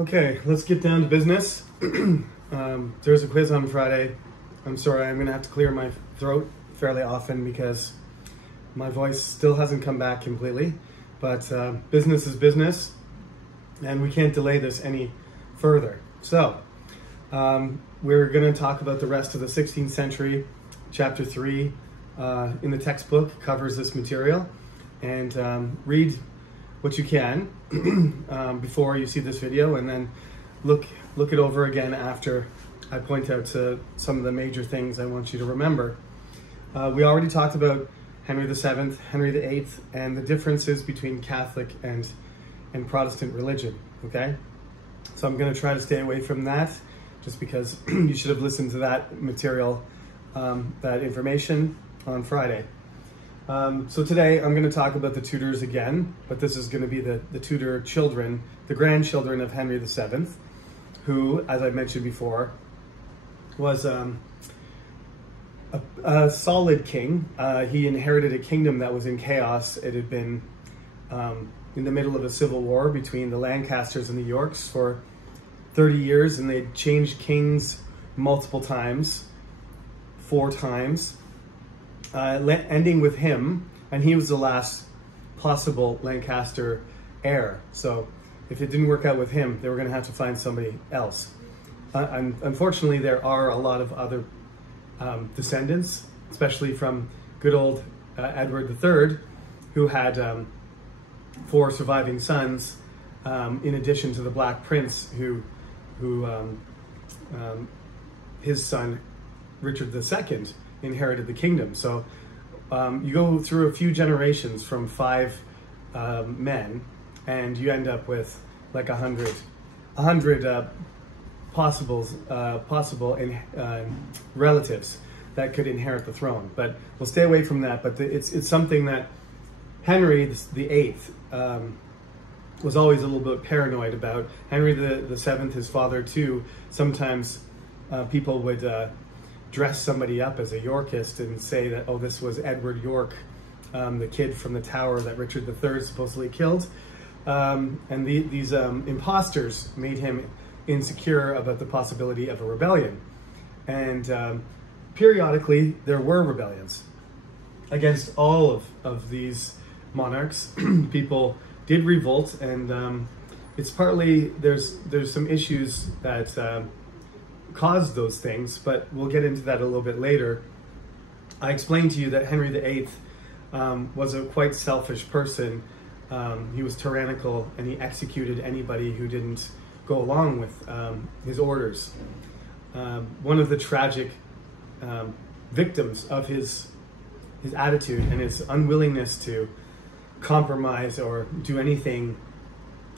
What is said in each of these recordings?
Okay, let's get down to business. There's a quiz on Friday. I'm sorry, I'm gonna have to clear my throat fairly often because my voice still hasn't come back completely, but business is business and we can't delay this any further. So, we're gonna talk about the rest of the 16th century. Chapter 3 in the textbook covers this material, and read what you can before you see this video, and then look it over again after I point out to some of the major things I want you to remember. We already talked about Henry VII, Henry VIII, and the differences between Catholic and Protestant religion, okay? So I'm gonna try to stay away from that, just because you should have listened to that material, that information on Friday. So today I'm going to talk about the Tudors again, but this is going to be the Tudor children, the grandchildren of Henry VII, who, as I mentioned before, was a solid king. He inherited a kingdom that was in chaos. It had been in the middle of a civil war between the Lancasters and the Yorks for 30 years, and they'd changed kings multiple times, 4 times. Ending with him, and he was the last possible Lancaster heir. So if it didn't work out with him, they were going to have to find somebody else. And unfortunately, there are a lot of other descendants, especially from good old Edward III, who had 4 surviving sons, in addition to the Black Prince, who his son, Richard II, inherited the kingdom. So you go through a few generations from 5 men, and you end up with like 100 possible relatives that could inherit the throne. But we'll stay away from that. But it's something that Henry VIII was always a little bit paranoid about. Henry VII, his father too, sometimes people would dress somebody up as a Yorkist and say that, oh, this was Edward York, the kid from the tower that Richard III supposedly killed. And these imposters made him insecure about the possibility of a rebellion. And periodically, there were rebellions against all of these monarchs. People did revolt, and it's partly, there's some issues that caused those things, but we'll get into that a little bit later. I explained to you that Henry VIII was a quite selfish person. He was tyrannical, and he executed anybody who didn't go along with his orders. One of the tragic victims of his attitude and his unwillingness to compromise or do anything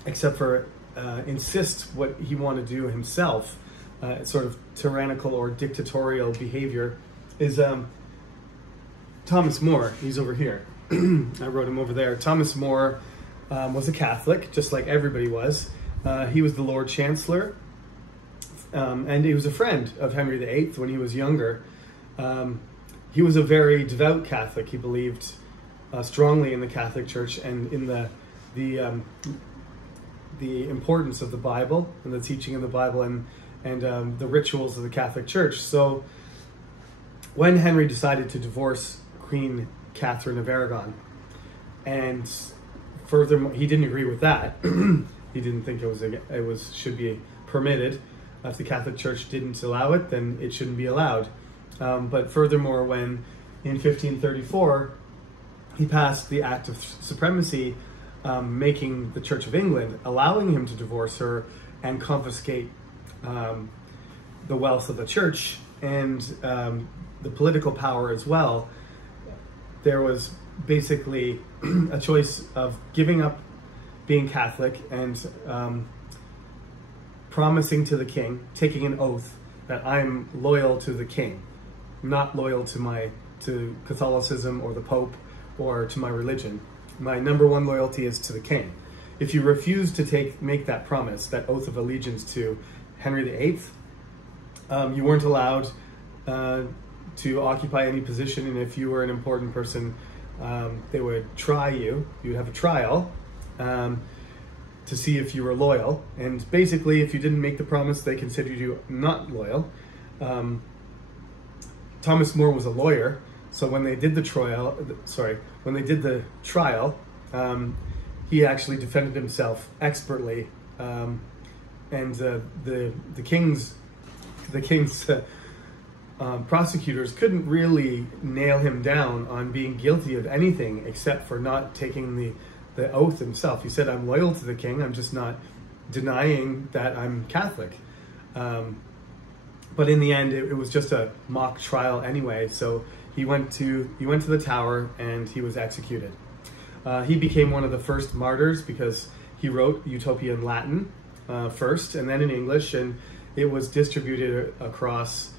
except for insist what he wanted to do himself, sort of tyrannical or dictatorial behavior, is Thomas More. He's over here. I wrote him over there. Thomas More was a Catholic, just like everybody was. He was the Lord Chancellor, and he was a friend of Henry VIII when he was younger. He was a very devout Catholic. He believed strongly in the Catholic Church and in the importance of the Bible and the teaching of the Bible and the rituals of the Catholic Church. So when Henry decided to divorce Queen Catherine of Aragon, and furthermore, he didn't agree with that. He didn't think it should be permitted. If the Catholic Church didn't allow it, then it shouldn't be allowed. But furthermore, when in 1534 he passed the Act of Supremacy, making the Church of England, allowing him to divorce her and confiscate the wealth of the church and the political power as well, there was basically a choice of giving up being Catholic and promising to the king, taking an oath that I'm loyal to the king, not loyal to Catholicism or the Pope or to my religion. My number one loyalty is to the king. If you refuse to make that promise, that oath of allegiance to Henry VIII, you weren't allowed to occupy any position, and if you were an important person, they would try you. You'd have a trial. to see if you were loyal. And basically, if you didn't make the promise, they considered you not loyal. Thomas More was a lawyer, so when they did the trial, he actually defended himself expertly, and the king's prosecutors couldn't really nail him down on being guilty of anything except for not taking the oath himself. He said, "I'm loyal to the king. I'm just not denying that I'm Catholic." But in the end, it was just a mock trial anyway. So he went to the Tower and he was executed. He became one of the first martyrs because he wrote Utopia in Latin first, and then in English, and it was distributed across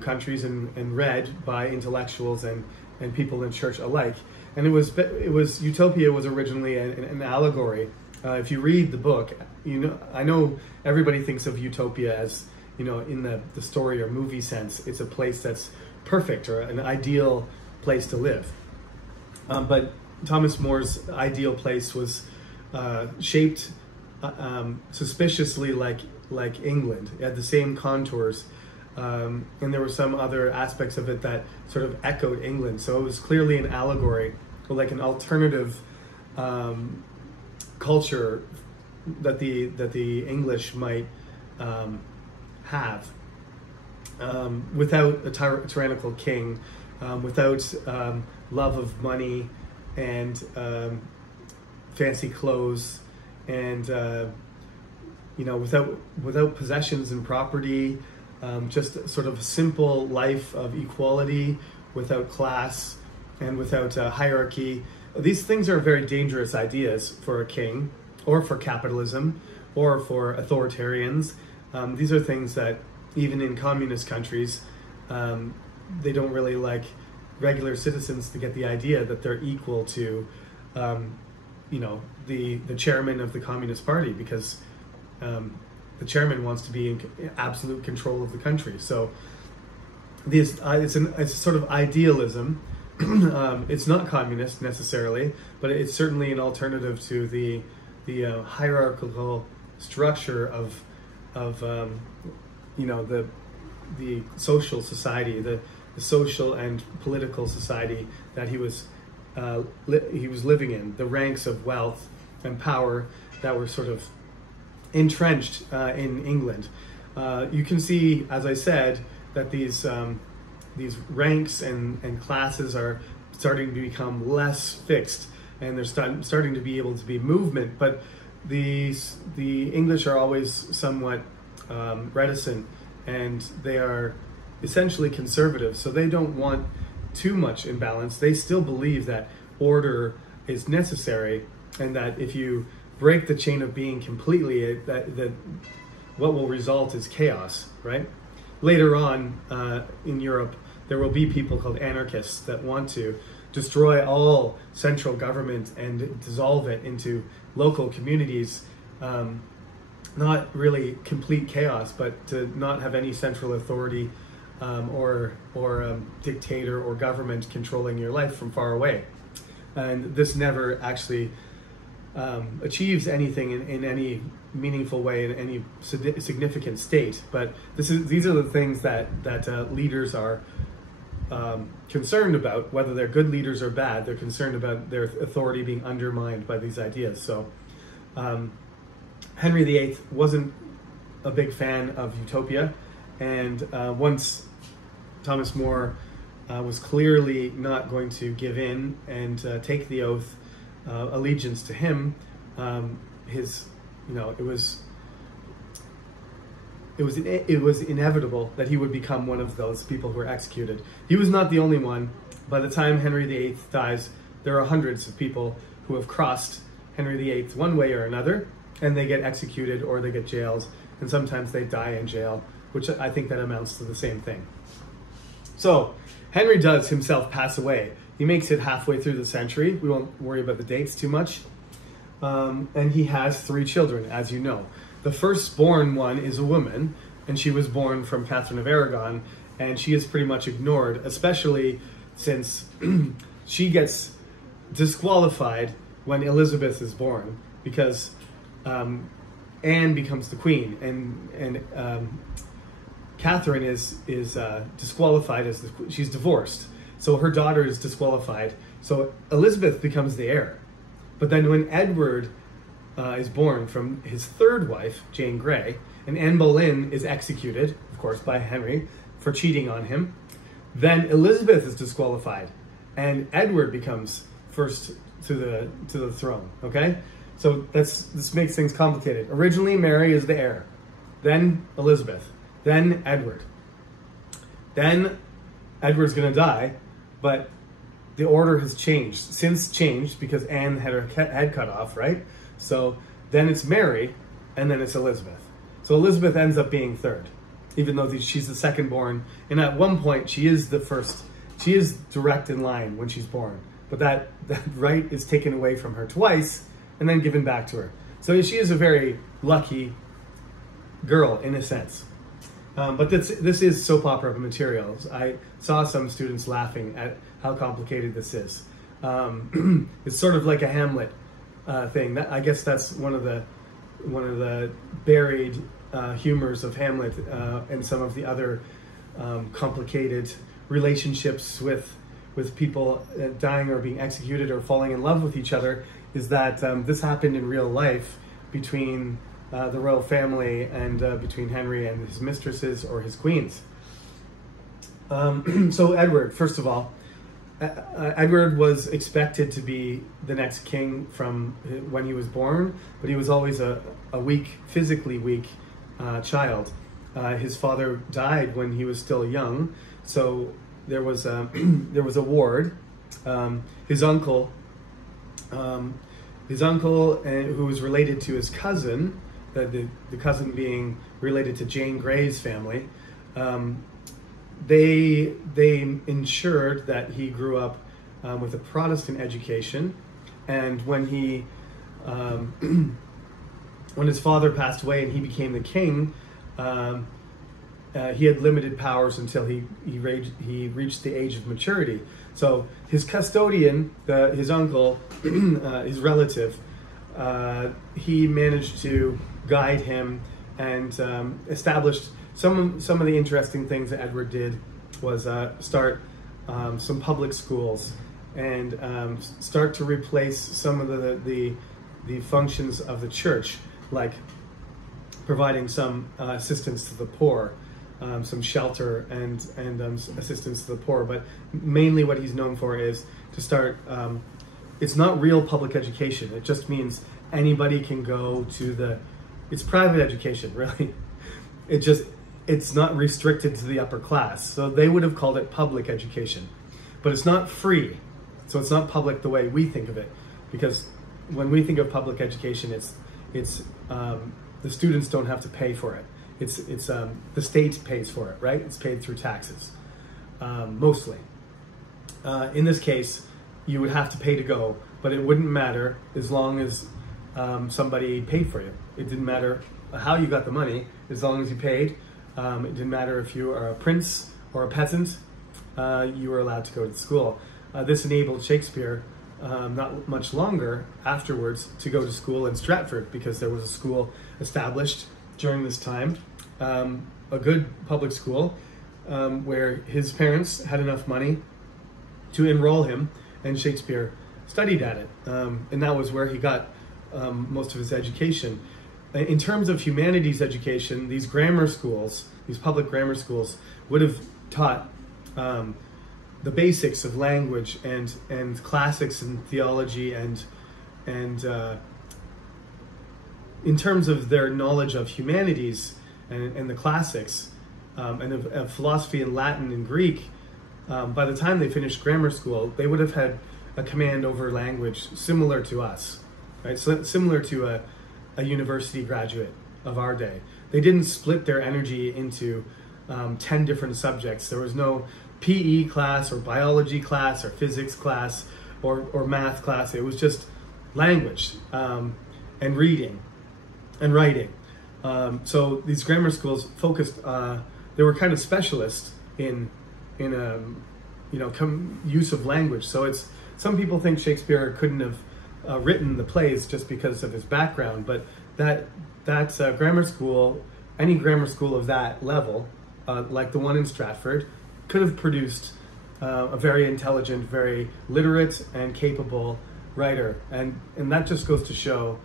countries and read by intellectuals and people in church alike. And it was Utopia was originally an allegory. If you read the book, I know everybody thinks of Utopia as, in the story or movie sense, it's a place that's perfect or an ideal place to live. But Thomas More's ideal place was shaped suspiciously like England. It had the same contours, and there were some other aspects of it that sort of echoed England. So it was clearly an allegory, or like an alternative culture that the English might have, without a tyrannical king, without love of money and fancy clothes, and without possessions and property, just sort of a simple life of equality, without class and without hierarchy. These things are very dangerous ideas for a king, or for capitalism, or for authoritarians. These are things that even in communist countries, they don't really like regular citizens to get the idea that they're equal to, the chairman of the Communist Party, because the chairman wants to be in absolute control of the country. So it's a sort of idealism. It's not communist necessarily, but it's certainly an alternative to the hierarchical structure of the social society, the social and political society that he was living in, the ranks of wealth and power that were sort of entrenched in England. You can see, as I said, that these ranks and classes are starting to become less fixed, and they're starting to be able to be movement. But the English are always somewhat reticent, and they are essentially conservative, so they don't want too much imbalance. They still believe that order is necessary, and that if you break the chain of being completely, that what will result is chaos, right? Later on in Europe, there will be people called anarchists that want to destroy all central government and dissolve it into local communities. Not really complete chaos, but to not have any central authority or dictator or government controlling your life from far away. And this never actually achieves anything in any meaningful way, in any significant state. But these are the things that leaders are concerned about. Whether they're good leaders or bad, they're concerned about their authority being undermined by these ideas. So Henry VIII wasn't a big fan of Utopia, and once Thomas More was clearly not going to give in and take the oath allegiance to him, it was inevitable that he would become one of those people who were executed. He was not the only one. By the time Henry VIII dies, there are hundreds of people who have crossed Henry VIII one way or another, and they get executed or they get jailed, and sometimes they die in jail, which I think that amounts to the same thing. So Henry does himself pass away. He makes it halfway through the century. We won't worry about the dates too much. And he has 3 children, as you know. The firstborn one is a woman, and she was born from Catherine of Aragon, and she is pretty much ignored, especially since she gets disqualified when Elizabeth is born, because Anne becomes the queen, and Catherine is disqualified as she's divorced, so her daughter is disqualified. So Elizabeth becomes the heir. But then when Edward is born from his third wife, Jane Grey, and Anne Boleyn is executed, of course, by Henry for cheating on him, then Elizabeth is disqualified, and Edward becomes first to the throne. Okay, so this makes things complicated. Originally, Mary is the heir, then Elizabeth, then Edward. Then Edward's going to die, but the order has changed because Anne had her head cut off, right? So then it's Mary, and then it's Elizabeth. So Elizabeth ends up being third, even though she's the second born. And at one point, she is the first. She is direct in line when she's born. But that right is taken away from her twice and then given back to her. So she is a very lucky girl in a sense. But this is soap opera material. I saw some students laughing at how complicated this is. It's sort of like a Hamlet thing. I guess that's one of the buried humors of Hamlet and some of the other complicated relationships with people dying or being executed or falling in love with each other. Is that this happened in real life between the royal family and between Henry and his mistresses or his queens. So Edward, first of all, Edward was expected to be the next king from when he was born, but he was always a physically weak child. His father died when he was still young, so there was a ward. His uncle, who was related to his cousin, the cousin being related to Jane Grey's family, they ensured that he grew up with a Protestant education, and when his father passed away and he became the king, he had limited powers until he reached the age of maturity. So his custodian, his uncle, his relative, he managed to guide him and established some of the interesting things that Edward did was start some public schools and start to replace some of the functions of the church, like providing some assistance to the poor, some shelter and assistance to the poor. But mainly what he's known for is to start, it's not real public education. It just means anybody can go to it's private education, really. It's not restricted to the upper class. So they would have called it public education, but it's not free. So it's not public the way we think of it, because when we think of public education, it's the students don't have to pay for it. It's the state pays for it, right? It's paid through taxes, mostly. In this case, you would have to pay to go, but it wouldn't matter as long as somebody paid for you. It didn't matter how you got the money, as long as you paid. It didn't matter if you are a prince or a peasant, you were allowed to go to school. This enabled Shakespeare, not much longer afterwards, to go to school in Stratford, because there was a school established during this time, a good public school, where his parents had enough money to enroll him, and Shakespeare studied at it. And that was where he got most of his education. In terms of humanities education, these grammar schools, these public grammar schools, would have taught the basics of language and classics and theology and in terms of their knowledge of humanities and the classics and of philosophy and Latin and Greek. By the time they finished grammar school, they would have had a command over language similar to us, right? So similar to a university graduate of our day. They didn't split their energy into 10 different subjects. There was no PE class or biology class or physics class or math class. It was just language and reading and writing. So these grammar schools focused, they were kind of specialists in use of language. So some people think Shakespeare couldn't have written the plays just because of his background, but that grammar school, any grammar school of that level, like the one in Stratford, could have produced a very intelligent, very literate and capable writer. And that just goes to show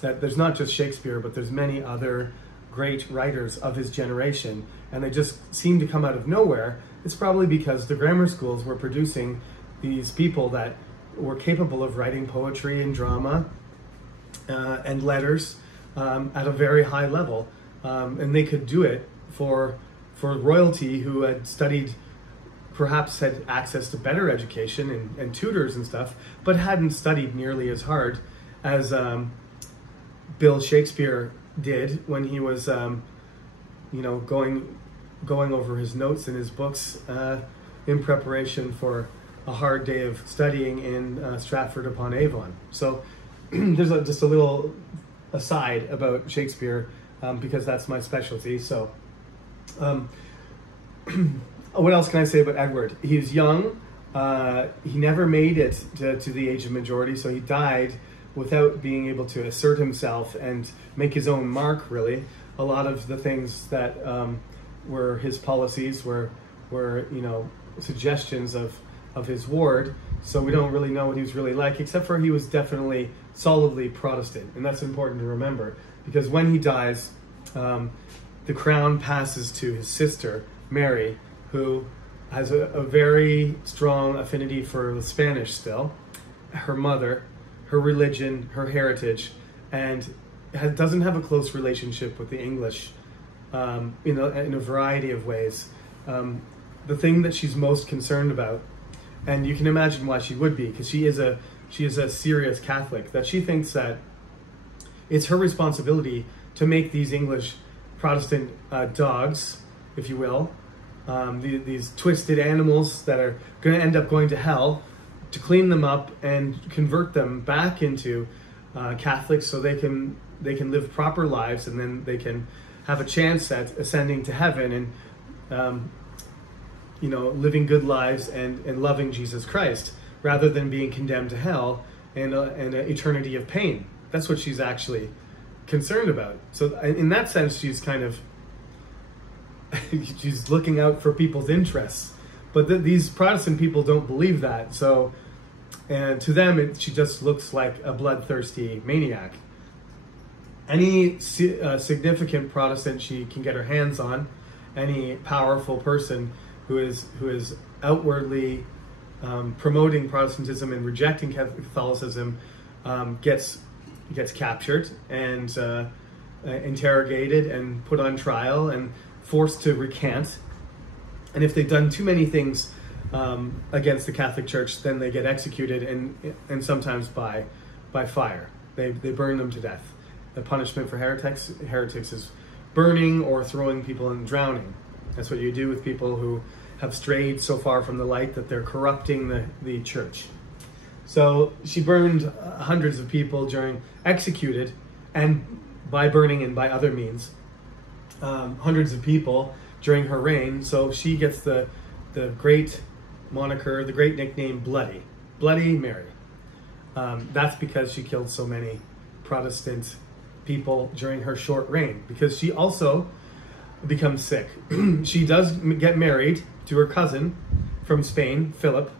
that there's not just Shakespeare, but there's many other great writers of his generation, and they just seem to come out of nowhere. It's probably because the grammar schools were producing these people that were capable of writing poetry and drama and letters at a very high level, and they could do it for royalty who had studied, perhaps had access to better education and tutors and stuff, but hadn't studied nearly as hard as Bill Shakespeare did when he was, going over his notes and his books in preparation for a hard day of studying in Stratford-upon-Avon. So there's just a little aside about Shakespeare because that's my specialty. So what else can I say about Edward? He's young. He never made it to the age of majority, so he died without being able to assert himself and make his own mark, really. A lot of the things that were his policies were suggestions of his ward, so we don't really know what he was really like, except for he was definitely solidly Protestant, and that's important to remember, because when he dies, the crown passes to his sister, Mary, who has a very strong affinity for the Spanish still, her mother, her religion, her heritage, and doesn't have a close relationship with the English in a variety of ways. The thing that she's most concerned about, and you can imagine why she would be, because she is a serious Catholic, that she thinks that it's her responsibility to make these English Protestant dogs, if you will, these twisted animals that are going to end up going to hell, to clean them up and convert them back into Catholics, so they can live proper lives, and then they can have a chance at ascending to heaven and living good lives and loving Jesus Christ, rather than being condemned to hell and an eternity of pain. That's what she's actually concerned about. So in that sense, she's kind of she's looking out for people's interests. But these Protestant people don't believe that. So, and to them, she just looks like a bloodthirsty maniac. Any significant Protestant she can get her hands on, any powerful person who is outwardly promoting Protestantism and rejecting Catholicism, gets captured and interrogated and put on trial and forced to recant. And if they've done too many things against the Catholic Church, then they get executed, and sometimes by fire. They burn them to death. The punishment for heretics is burning or throwing people in drowning. That's what you do with people who have strayed so far from the light that they're corrupting the church. So she burned hundreds of people executed, and by burning and by other means, hundreds of people during her reign. So she gets the great moniker, the great nickname, Bloody Mary. That's because she killed so many Protestant people during her short reign, because she also becomes sick. She does get married to her cousin from Spain, Philip,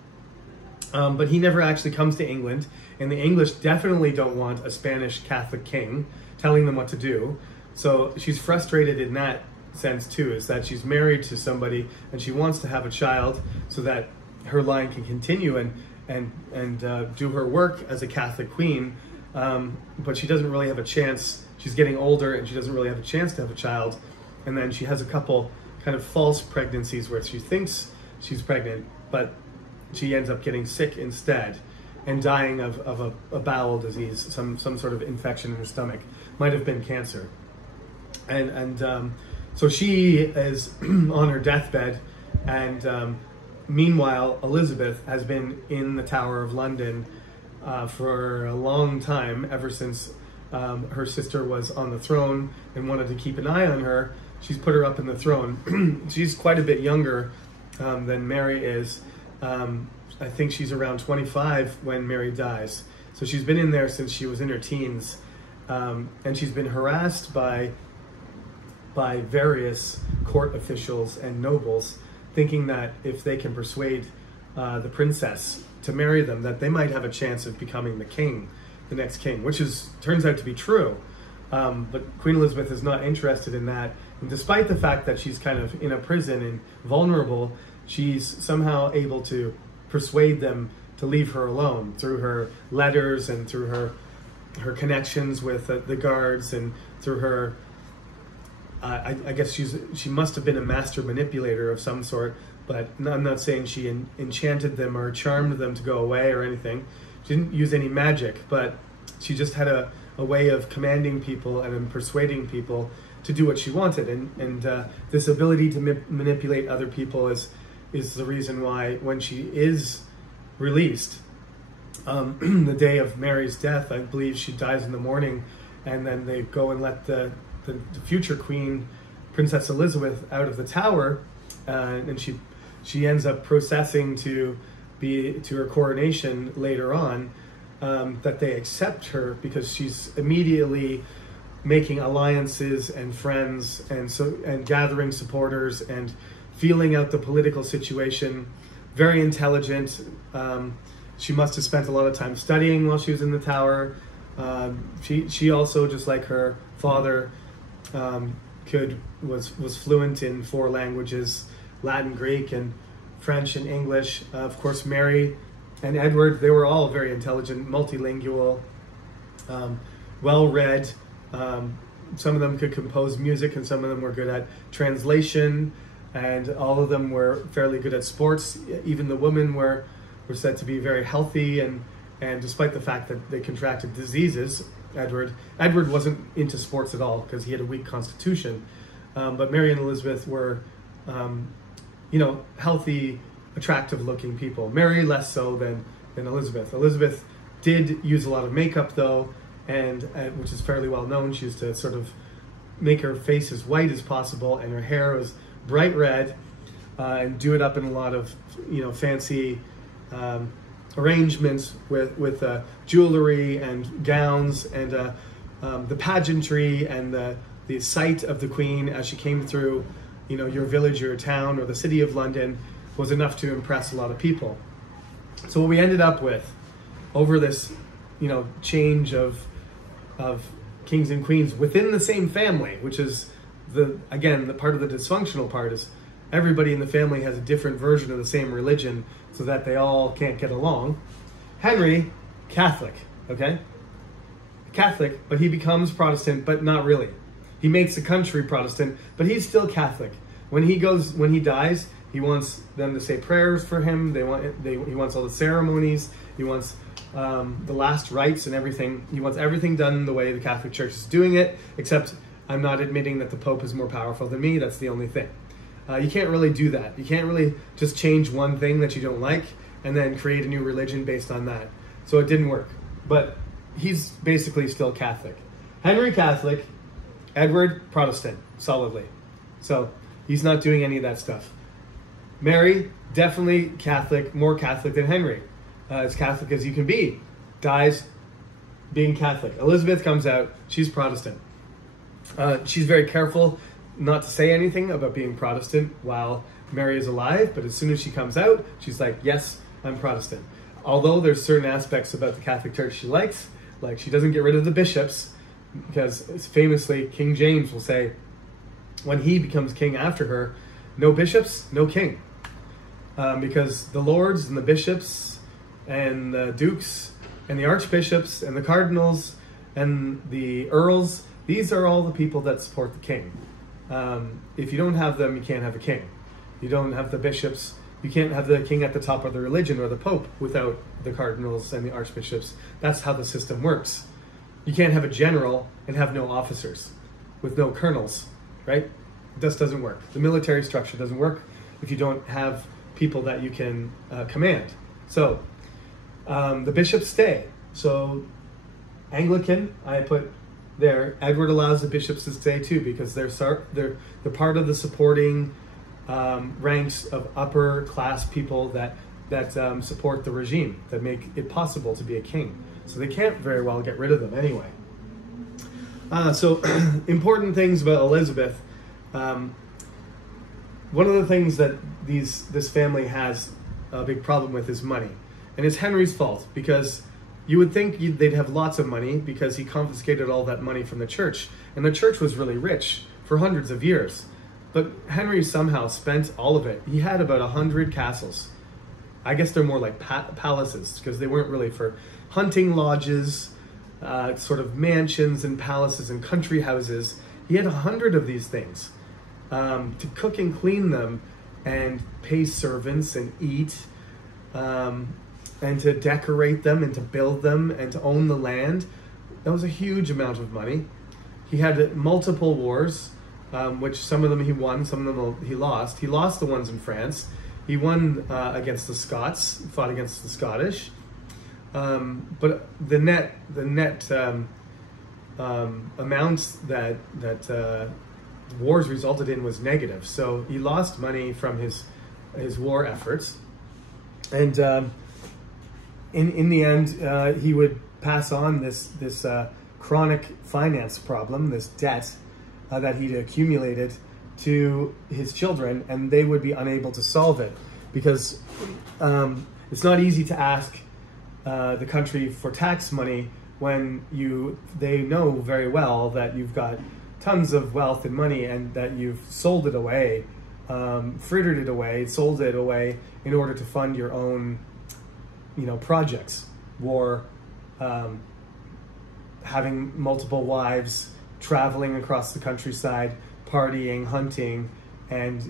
but he never actually comes to England, and the English definitely don't want a Spanish Catholic king telling them what to do. So she's frustrated in that sense too, is that she's married to somebody and she wants to have a child so that her line can continue and do her work as a Catholic queen, but she doesn't really have a chance. She's getting older and she doesn't really have a chance to have a child, and then she has a couple kind of false pregnancies where she thinks she's pregnant, but she ends up getting sick instead and dying of a bowel disease, some sort of infection in her stomach. Might have been cancer. And so she is on her deathbed, and meanwhile Elizabeth has been in the Tower of London for a long time, ever since her sister was on the throne and wanted to keep an eye on her. She's put her up in the throne. She's quite a bit younger than Mary is. I think she's around 25 when Mary dies. So she's been in there since she was in her teens. and she's been harassed by various court officials and nobles, thinking that if they can persuade the princess to marry them, that they might have a chance of becoming the next king, which turns out to be true. But Queen Elizabeth is not interested in that. And despite the fact that she's kind of in a prison and vulnerable, she's somehow able to persuade them to leave her alone through her letters and through her connections with the guards, and through her, I guess she must have been a master manipulator of some sort, but I'm not saying she enchanted them or charmed them to go away or anything. She didn't use any magic, but she just had a way of commanding people and persuading people to do what she wanted. And this ability to manipulate other people is the reason why, when she is released, the day of Mary's death, I believe she dies in the morning, and then they go and let the future queen, Princess Elizabeth, out of the tower, and she ends up processing to her coronation later on, that they accept her because she's immediately making alliances and friends, and gathering supporters and feeling out the political situation. Very intelligent. She must have spent a lot of time studying while she was in the tower. She also, just like her father, was fluent in 4 languages: Latin, Greek, and French and English. Of course, Mary and Edward, they were all very intelligent, multilingual, well-read. Some of them could compose music, and some of them were good at translation, and all of them were fairly good at sports. Even the women were said to be very healthy, and despite the fact that they contracted diseases, Edward wasn't into sports at all because he had a weak constitution. But Mary and Elizabeth were, healthy, attractive-looking people. Mary less so than Elizabeth. Elizabeth did use a lot of makeup, though, and which is fairly well known. She used to sort of make her face as white as possible, and her hair was bright red, and do it up in a lot of fancy arrangements with jewelry and gowns, and the pageantry and the sight of the Queen as she came through your village, your town, or the city of London was enough to impress a lot of people. So what we ended up with over this change of kings and queens within the same family, which is the part of the dysfunctional part, is everybody in the family has a different version of the same religion, so that they all can't get along. Henry, Catholic, okay? Catholic, but he becomes Protestant, but not really. He makes the country Protestant, but he's still Catholic. When he dies, he wants them to say prayers for him. He wants all the ceremonies. He wants the last rites and everything. He wants everything done the way the Catholic Church is doing it, except I'm not admitting that the Pope is more powerful than me. That's the only thing. You can't really do that. You can't really just change one thing that you don't like and then create a new religion based on that. So it didn't work. But he's basically still Catholic. Henry, Catholic. Edward, Protestant, solidly. So he's not doing any of that stuff. Mary, definitely Catholic, more Catholic than Henry. As Catholic as you can be. Dies being Catholic. Elizabeth comes out, she's Protestant. She's very careful not to say anything about being Protestant while Mary is alive, but as soon as she comes out, she's like, yes, I'm Protestant. Although there's certain aspects about the Catholic Church she likes, like she doesn't get rid of the bishops, because famously King James will say, when he becomes king after her, no bishops, no king. Because the lords and the bishops and the dukes and the archbishops and the cardinals and the earls, these are all the people that support the king. If you don't have them, you can't have a king. You don't have the bishops, you can't have the king at the top of the religion or the pope without the cardinals and the archbishops. That's how the system works. You can't have a general and have no officers with no colonels, right? This doesn't work. The military structure doesn't work if you don't have people that you can command. So the bishops stay. So Anglican, I put there, Edward allows the bishops to stay too, because they're part of the supporting ranks of upper class people that support the regime, that make it possible to be a king. So they can't very well get rid of them anyway. So important things about Elizabeth. One of the things that this family has a big problem with is money. And it's Henry's fault, because you would think they'd have lots of money because he confiscated all that money from the church. And the church was really rich for hundreds of years. But Henry somehow spent all of it. He had about 100 castles. I guess they're more like palaces, because they weren't really for hunting lodges, sort of mansions and palaces and country houses. He had 100 of these things. To cook and clean them and pay servants and eat, and to decorate them and to build them and to own the land. That was a huge amount of money. He had multiple wars, which some of them he won, some of them he lost. He lost the ones in France. He won against the Scots, fought against the Scottish. But the net amount that wars resulted in was negative. So he lost money from his war efforts. And in the end, he would pass on this chronic finance problem, this debt that he'd accumulated, to his children, and they would be unable to solve it, because it's not easy to ask the country for tax money when they know very well that you've got tons of wealth and money, and that you've sold it away, frittered it away, sold it away in order to fund your own, projects, war, having multiple wives, traveling across the countryside, partying, hunting, and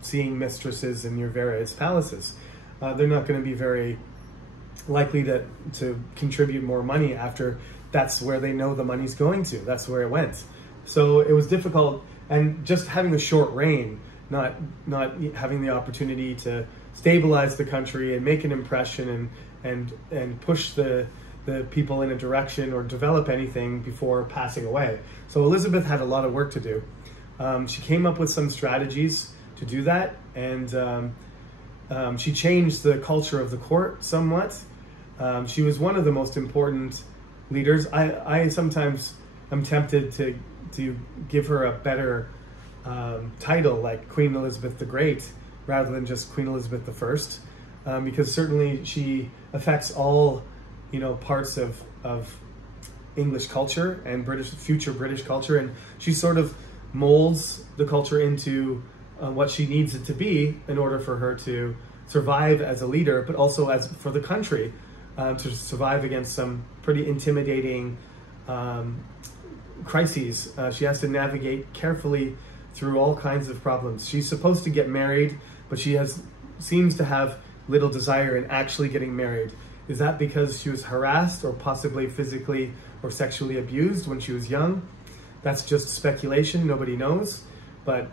seeing mistresses in your various palaces. They're not going to be very likely to contribute more money after that's where they know the money's going to. That's where it went. So it was difficult, and just having a short reign, not having the opportunity to stabilize the country and make an impression and push the people in a direction or develop anything before passing away. So Elizabeth had a lot of work to do. She came up with some strategies to do that, and she changed the culture of the court somewhat. She was one of the most important leaders. I sometimes am tempted to give her a better title, like Queen Elizabeth the Great, rather than just Queen Elizabeth I, because certainly she affects all parts of English culture and future British culture, and she sort of molds the culture into what she needs it to be in order for her to survive as a leader, but also for the country to survive against some pretty intimidating crises. She has to navigate carefully through all kinds of problems. She's supposed to get married, but she seems to have little desire in actually getting married. Is that because she was harassed or possibly physically or sexually abused when she was young? That's just speculation, nobody knows. But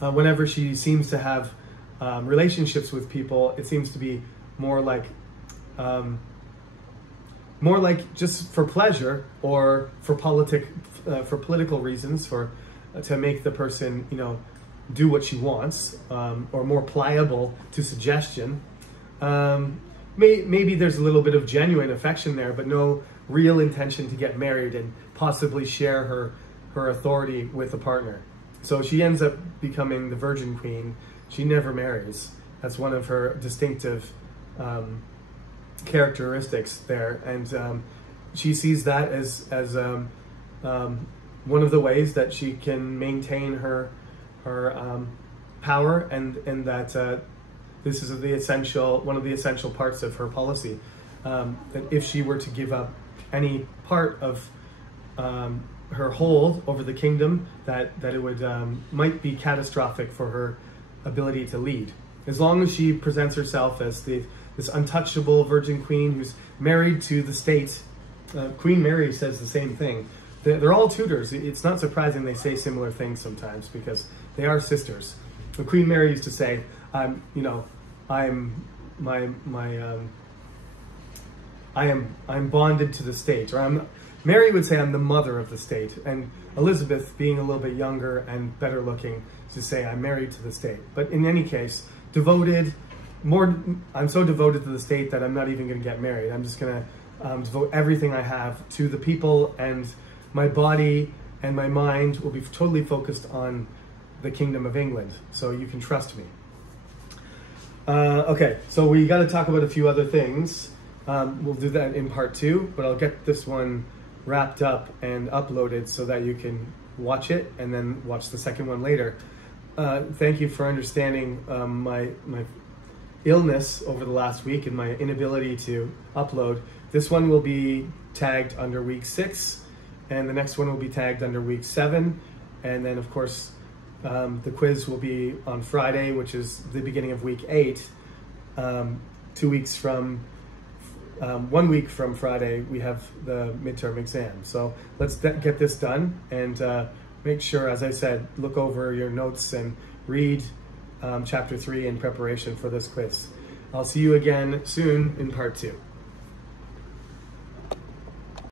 whenever she seems to have relationships with people, it seems to be more like just for pleasure or for political reasons, to make the person do what she wants, or more pliable to suggestion. Maybe there's a little bit of genuine affection there, but no real intention to get married and possibly share her authority with a partner. So she ends up becoming the Virgin Queen. She never marries. That's one of her distinctive characteristics there, and she sees that as one of the ways that she can maintain her power, and that this is one of the essential parts of her policy. That if she were to give up any part of her hold over the kingdom, that it would might be catastrophic for her ability to lead. As long as she presents herself as this untouchable Virgin Queen who's married to the state. Queen Mary says the same thing. They're all Tudors. It's not surprising they say similar things sometimes, because they are sisters. But Queen Mary used to say, I'm bonded to the state, or Mary would say I'm the mother of the state, and Elizabeth, being a little bit younger and better looking, to say I'm married to the state. But in any case, I'm so devoted to the state that I'm not even going to get married. I'm just going to devote everything I have to the people and my body and my mind will be totally focused on the Kingdom of England. So you can trust me. Okay, so we got to talk about a few other things. We'll do that in part 2, but I'll get this one wrapped up and uploaded so that you can watch it and then watch the second one later. Thank you for understanding my illness over the last week and my inability to upload. This one will be tagged under week 6, and the next one will be tagged under week 7, and then of course the quiz will be on Friday, which is the beginning of week 8. 2 weeks from 1 week from Friday, we have the midterm exam. So let's get this done, and make sure, as I said, look over your notes and read chapter 3 in preparation for this quiz. I'll see you again soon in part 2.